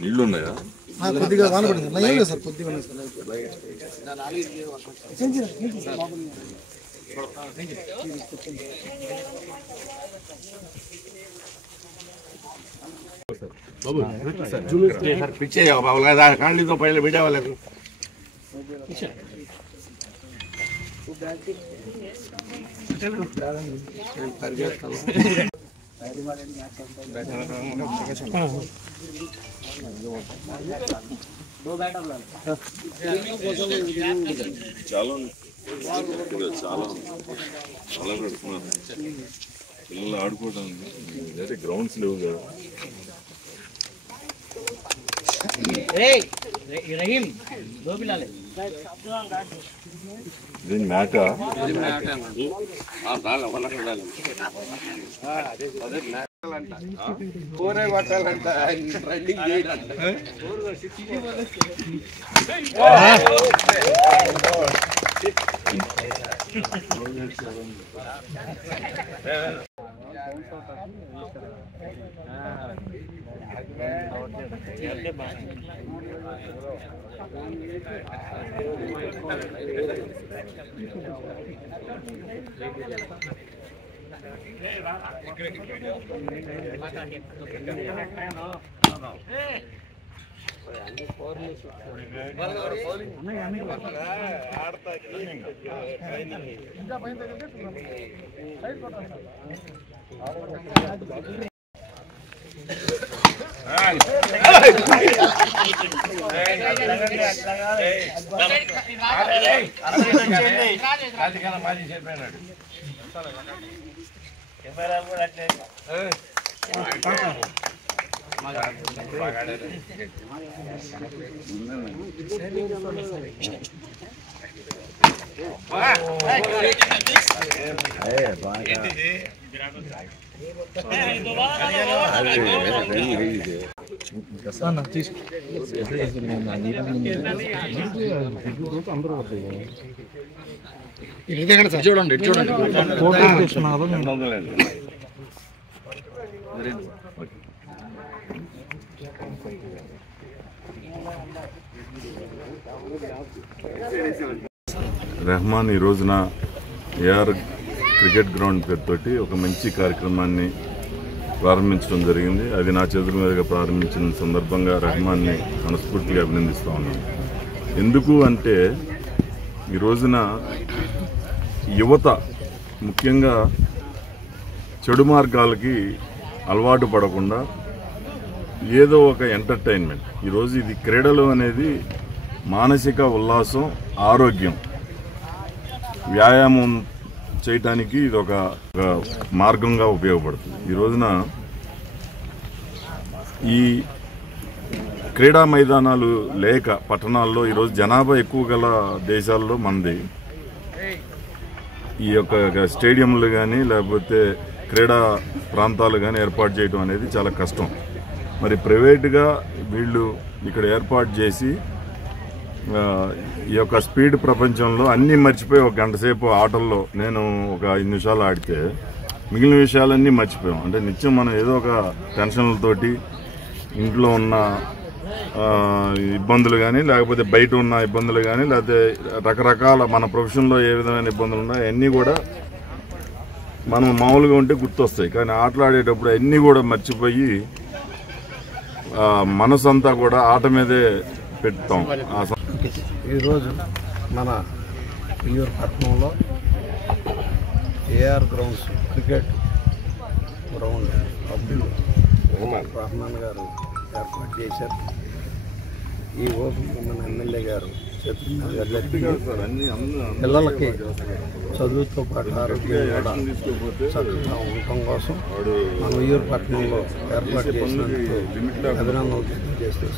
నీళ్ళు ఉన్నాయా? కొద్దిగా వానపడింది సార్, కొద్దిగా పిచ్చే ఖాళీతో పైన వీడియో వాళ్ళకు చాలా చాలా చాలా పెడుతున్నారు పిల్లలు ఆడుకోవడానికి. గ్రౌండ్స్ లేవు కదా. దీని మ్యాట కూరే కొట్టాలంట, రన్నింగ్ చేయాలంట. మాజీ చెప్పినాడు చూడండి చూడండి రెహమాన్ ఈ రోజున ఏఆర్ క్రికెట్ గ్రౌండ్ పేరుతోటి ఒక మంచి కార్యక్రమాన్ని ప్రారంభించడం జరిగింది. అది నా చేతుల మీదుగా ప్రారంభించిన సందర్భంగా రెహమాన్ని మనస్ఫూర్తిగా అభినందిస్తూ ఉన్నాను. ఎందుకు అంటే ఈ రోజున యువత ముఖ్యంగా చెడు మార్గాలకి అలవాటు పడకుండా ఏదో ఒక ఎంటర్టైన్మెంట్, ఈరోజు ఇది క్రీడలు అనేది మానసిక ఉల్లాసం, ఆరోగ్యం, వ్యాయామం చేయటానికి ఇది ఒక మార్గంగా ఉపయోగపడుతుంది. ఈ రోజున ఈ క్రీడా మైదానాలు లేక పట్టణాల్లో ఈరోజు జనాభా ఎక్కువ గల దేశాల్లో మనది ఈ యొక్క స్టేడియంలు కానీ లేకపోతే క్రీడా ప్రాంతాలు కానీ ఏర్పాటు చేయడం అనేది చాలా కష్టం. మరి ప్రైవేటుగా వీళ్ళు ఇక్కడ ఏర్పాటు చేసి ఈ యొక్క స్పీడ్ ప్రపంచంలో అన్నీ మర్చిపోయి ఒక గంట సేపు ఆటల్లో నేను ఒక 5 నిమిషాలు ఆడితే మిగిలిన విషయాలన్నీ మర్చిపోయాం. అంటే నిత్యం మనం ఏదో ఒక టెన్షన్లతోటి ఇంట్లో ఉన్న ఇబ్బందులు కానీ లేకపోతే బయట ఉన్న ఇబ్బందులు కానీ లేకపోతే రకరకాల మన ప్రొఫెషన్లో ఏ విధమైన ఇబ్బందులు ఉన్నాయో అన్నీ కూడా మనం మామూలుగా ఉంటే గుర్తొస్తాయి. కానీ ఆటలాడేటప్పుడు అన్నీ కూడా మర్చిపోయి మనసు అంతా కూడా ఆట మీదే పెడతాం. ఈరోజు మన ఉయ్యూరు పట్టణంలో AR grounds cricket ground Abdul Rahman గారు ఏర్పాటు చేశారు. ఈ ఓపెన్ మన ఎమ్మెల్యే గారు పిల్లలకి చదువుతో పాటు ఆరోగ్యం కూడా చక్కగా ఉండటం కోసం మన ఉయ్యూరు పట్టణంలో ఏర్పాటు చేసినందుకు అభినందనలు తెలియజేస్తూ